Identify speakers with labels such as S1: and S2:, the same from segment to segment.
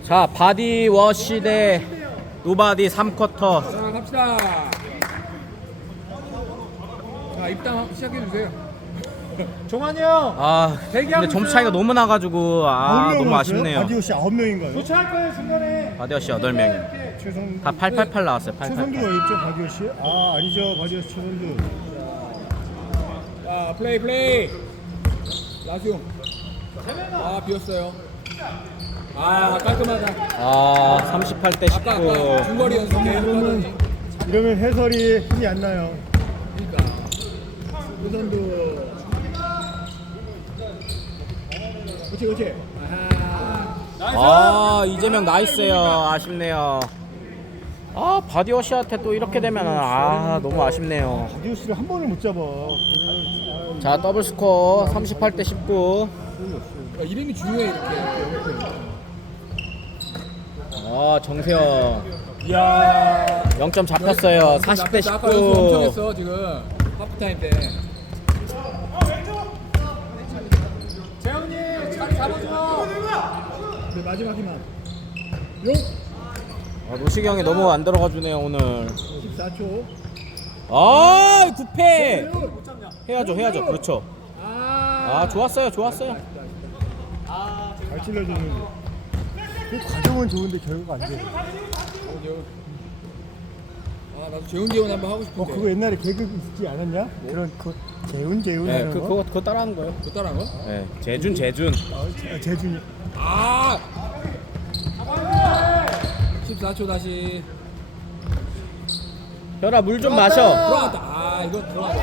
S1: 자, 바디 워시 대 노바디 3쿼터.
S2: 자, 갑시다. 자, 입당 시작해주세요.
S3: 종환이 형!
S1: 아, 근데 점수 차이가 너무 나가지고 너무 아쉽네요.
S3: 바디오씨 9명인가요? 교체할 거예요 중간에.
S1: 바디워시 8명이요.
S3: 최성
S1: 다 888 나왔어요.
S3: 최성두가
S1: 888.
S3: 있죠 바디오씨? 아 아니죠 바디오씨 최성두.
S2: 자, 플레이. 라듐. 비었어요. 깔끔하다.
S1: 38 대
S2: 아까
S1: 19.
S2: 중거리 연습 계속
S3: 이러면 해설이 힘이 안 나요.
S2: 그러니까. 우선도. 그렇지.
S1: 이재명 나이스요. 아쉽네요. 바디워시한테 또 이렇게 되면 너무 아쉽네요.
S3: 바디오씨를 한 번을 못 잡아.
S1: 자, 더블 스코어 38 대 19.
S2: 이름이 중요해 이렇게.
S1: 정세영
S3: 이야
S1: 0점 잡혔어요. 40 대
S2: 아까 연습 엄청
S1: 19.
S2: 했어 지금 하프타임 때. 재훈이 자리 잡아줘. 네, 마지막 희망.
S1: 노시경이 너무 안 들어가 주네요 오늘.
S2: 14초.
S1: 굿패. 해야죠. 그렇죠. 좋았어요.
S3: 잘 찔러주는데 그 과정은 좋은데 결과가 안 돼.
S2: 나도 재훈 한번 하고 싶은데.
S3: 그거 옛날에 개그 있지 않았냐? 그런 그 재훈
S1: 네,
S3: 하는 거?
S1: 그거 따라하는 거예요.
S2: 그거 따라한 거?
S1: 네, 재준.
S3: 재준이
S2: 14초 다시.
S1: 혈아 물 좀 마셔.
S2: 들어갔다. 이거 들어갔다.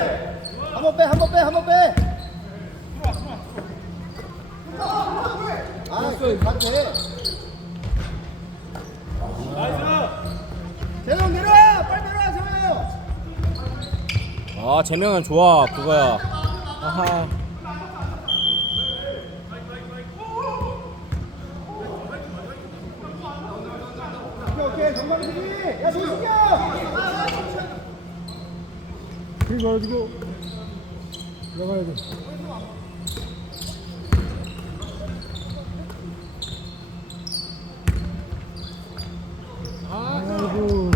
S3: 한번 빼. 재명 내려와! 빨리 내려와 재명!
S1: 재명은 좋아 그거야.
S3: 오케이 정말 수비! 야 조식이야! 그리고 가지고 나가야 돼. 아이고.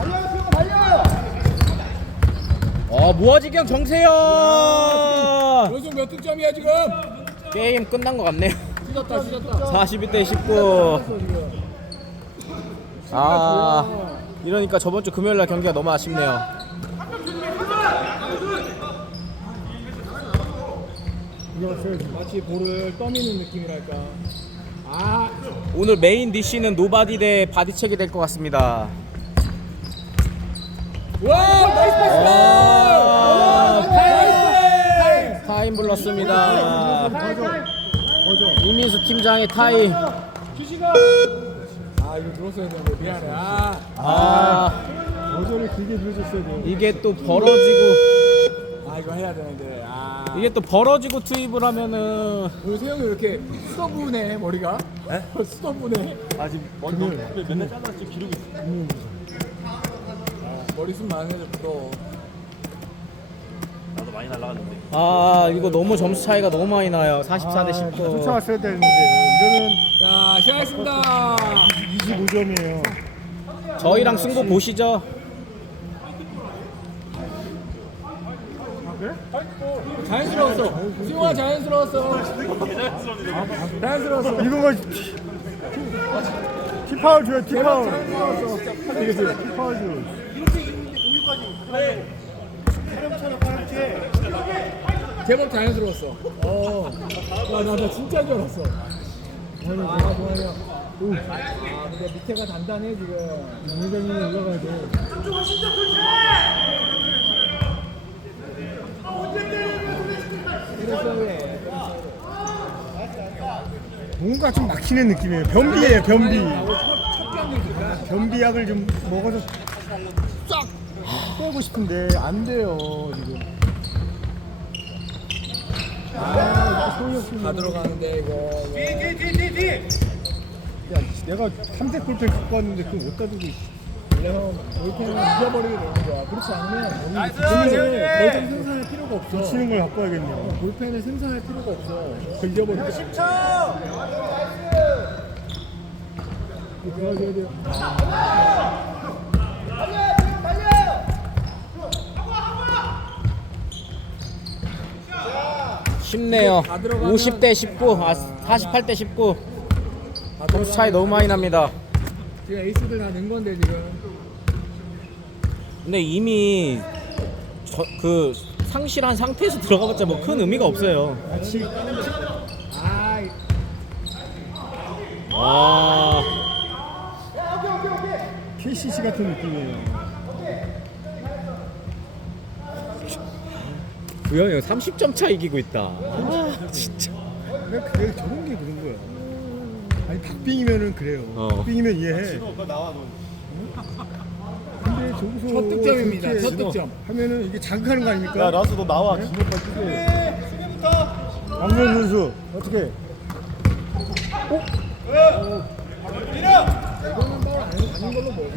S1: 무아지경 정세영.
S2: 연속 몇 득점이야 지금?
S1: 게임 끝난 것 같네요.
S2: 찢었다.
S1: 42 대 19. 이러니까 저번 주 금요일 날 경기가 너무 아쉽네요.
S2: 마치 볼을 떠미는 느낌이랄까.
S1: 오늘 메인 디시는 노바디 대 바디책이 될 것 같습니다. 타임 불렀습니다. 이민수 팀장의 타임.
S2: 이거 들었어야 되는데 미안해.
S3: 어제를 길게 들어줬어야 돼.
S1: 이게 또 벌어지고
S2: 이거 해야 되는데.
S1: 이게 또 벌어지고 투입을 하면은
S2: 오늘 세영이 왜 이렇게 수더분해 머리가? 수더분해.
S3: 아직 맨날 잘랐지 기록이 있어.
S2: 머리숱 많은 애들 부러워.
S4: 나도 많이 날라갔는데.
S1: 이거 너무 점수 차이가 너무 많이 나요. 44 대 19.
S3: 쫓아왔어야 되는데
S2: 자, 시작했습니다.
S3: 이거는 25점이에요.
S1: 저희랑 승부 보시죠.
S2: 자연스러웠어. 수영아 자연스러웠어. 자연스러웠어.
S3: 이거가 티파울 줘요 티파울.
S2: 자연스러웠어.
S3: 티파울 줘.
S2: 제법 자연스러웠어. 나 진짜 줄 알았어. 좋아요. 근데 밑에가 단단해 지금.
S3: 문장님이 올라가야 돼. 뭔가 좀 막히는 느낌이에요. 변비예요 변비. 변비약을 좀 먹어서 싹 빼고 싶은데 안 돼요 지금.
S2: 다 들어가는데 이거.
S3: 야, 내가 3색 볼펜 갖고 왔는데 그걸 못 따두고 있어.
S2: 형 볼펜을 잊어버리게 되는 거야. 그렇지 않으면 볼펜을 더 이상 생산할 필요가 없어.
S3: 치는 걸 갖고 와야겠네요.
S2: 볼펜을 생산할 필요가 없어. 걸려버리게. 10초. 들어가줘야 돼요.
S1: 쉽네요. 50대 19, 48대 19. 점수 차이 너무 많이 납니다.
S2: 지금 에이스들 다 넣은 건데 지금.
S1: 근데 이미 그 상실한 상태에서 들어가봤자 뭐 큰 의미가 없어요. 아,
S3: KCC 같은 느낌이에요.
S1: 구현이 형 30점 차 이기고 있다. 아, 진짜.
S3: 그래 저런 게 그런 거야. 아니 박빙이면은 그래요. 박빙이면 이해해. 근데 저기서
S2: 첫 득점입니다.
S3: 저렇게
S2: 첫 득점.
S3: 하면은 이게 자극하는 거 아닙니까?
S4: 야 라스 너 나와. 진호 빨리 뛰게.
S3: 왕면 선수 어떻게?
S2: 이거는 뭐 아닌 걸로 뭐지?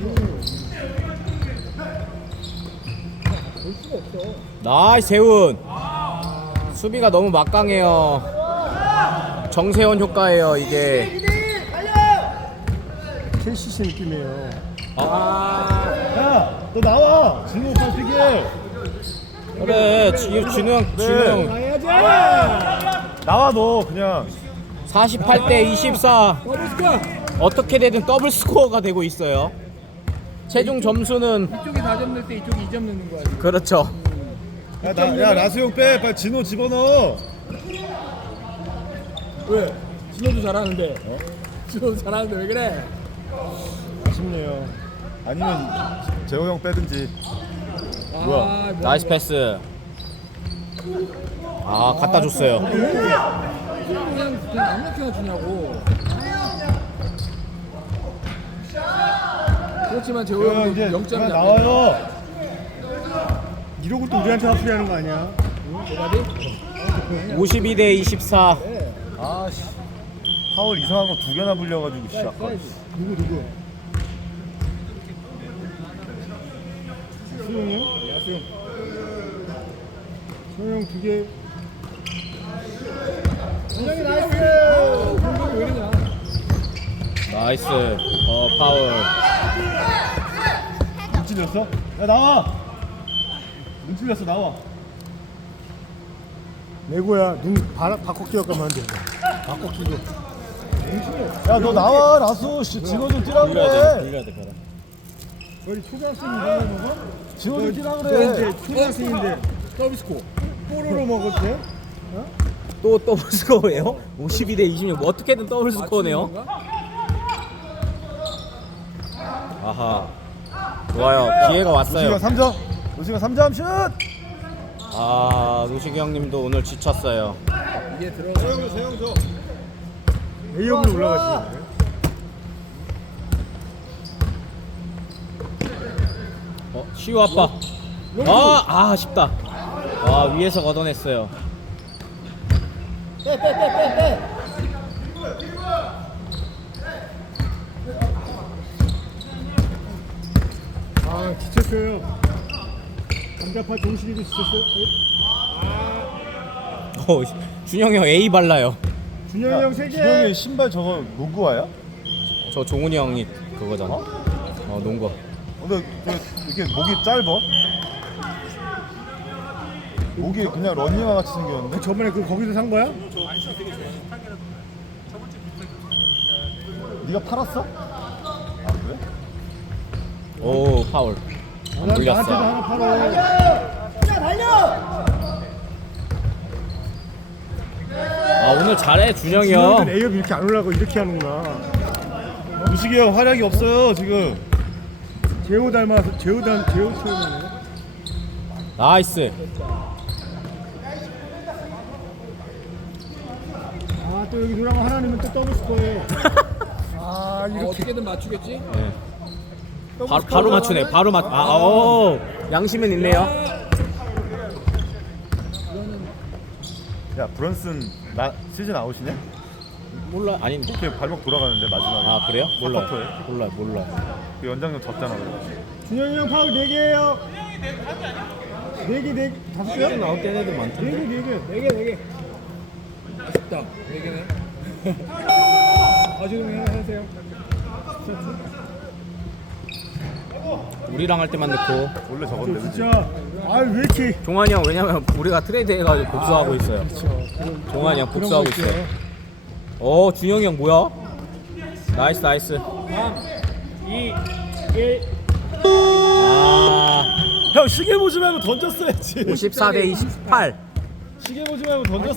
S2: 볼 수가 없어.
S1: 나이스 세훈. 수비가 너무 막강해요. 정세훈 효과예요 이게.
S3: KCC 느낌이에요.
S1: 아,
S4: 야, 너 나와. 진호 빨리 뛰게.
S1: 그래 진우 형
S2: 가야지.
S4: 나와 너 그냥.
S1: 48대 24.
S2: 더블스코어.
S1: 어떻게 되든 더블 스코어가 되고 있어요. 최종 점수는
S2: 이쪽이 4점 넣을 때 이쪽이 2점 넣는 거야. 지금.
S1: 그렇죠.
S4: 야 라스 형 빼. 빨리 진호 집어넣어.
S2: 왜? 진호도 잘하는데. 진호도 잘하는데 왜 그래?
S3: 아쉽네요.
S4: 아니면 재호 형 빼든지. 뭐야?
S1: 나이스 패스. 아 갖다 줬어요.
S2: 그냥 아무렇게나 주냐고. 그렇지만 재호
S3: 야,
S2: 형도
S3: 이제
S2: 0점이
S3: 그만
S4: 나와요.
S3: 이러고 또 우리한테 화풀이하는 거 아니야?
S1: 52대 24.
S4: 아씨. 파울 이상한 거 2개나 불려가지고 씨. 아까.
S3: 누구? 수영이요? 수영. 수영 2개. 수영이 나이스.
S2: 왜 이러냐?
S1: 나이스. 파울.
S4: 눈 찔렸어? 야 나와. 눈 찔렸어 나와.
S3: 내고야 눈 바꿔 끼워가면 안 돼. 바꿔 끼고.
S4: 야 너 나와 라스. 씨 진호 좀 뛰라
S1: 돌려야 돼.
S4: 그래.
S1: 돌려야 돼. 봐라.
S3: 우리 초등학생인가 먹어?
S4: 진호 좀 뛰라
S3: 너
S4: 그래.
S3: 이제 초등학생인데
S2: 서비스코.
S3: 뽀로로 먹어도 돼?
S1: 또 더블 스코어예요? 52대 26. 뭐 어떻게든 더블 스코어네요. 아하. 좋아요. 기회가 왔어요.
S4: 노시가 3점. 노시가 3점 슛.
S1: 아, 노식이 형님도 오늘 지쳤어요.
S2: 이게 들어가.
S4: 세영 줘.
S3: A업으로 올라가지.
S1: 시우 아빠. 아쉽다. 위에서 걷어냈어요.
S3: 지쳤어요. 감자파 종식이도 지쳤어요.
S1: 준영이 형 A 발라요.
S3: 준영이 형 3개.
S4: 준영이 신발 저거 농구화야?
S1: 저 종훈이 형이 그거잖아. 농구.
S4: 근데 이렇게 목이 짧아? 목이 그냥 러닝화 같이 생겼는데?
S3: 저번에 거기서 산 거야?
S4: 네가 팔았어? 아 그래?
S1: 오, 파울. 안
S3: 나한테도
S1: 물렸어.
S3: 하나 팔어.
S1: 오늘 잘해 준영이
S3: 준영이는
S1: 형.
S3: A업 이렇게 안 올라가고 이렇게 하는구나.
S4: 무식이 형 활약이 없어요 지금.
S3: 재호 닮아서 재호 처음이네.
S1: 나이스.
S3: 또 여기 누나가 하나 넣으면 또 더블 스코어예요. 이렇게
S2: 어떻게든 맞추겠지?
S1: 네. 바로 맞추네. 바로 맞. 양심은 있네요.
S4: 야 브런슨 시즌 아웃이냐?
S1: 몰라. 아닌데.
S4: 이렇게 발목 돌아가는데 마지막에.
S1: 그래요? 몰라.
S4: 서포터에?
S1: 몰라.
S4: 그 연장전 졌잖아.
S3: 준영이 형 파울 4개예요. 4개 5개요?
S1: 나올 때 애들 많던데.
S3: 4개.
S2: 아쉽다. 얘기네.
S3: 지금 하세요.
S1: 우리랑 할 때만 넣고.
S4: 원래 저건데 그치?
S3: 진짜 아왜 이렇게
S1: 종환이 형 왜냐면 우리가 트레이드 해가지고 복수하고 있어요. 종환이 형 복수하고
S2: 그런 거
S1: 있어요. 어 준영이 형 뭐야? 나이스 나이스.
S2: 2, 1.
S1: 아
S3: 형 시계 보지 말고 던졌어야지.
S1: 54대 28.
S3: 시계 보지 말고 던졌어.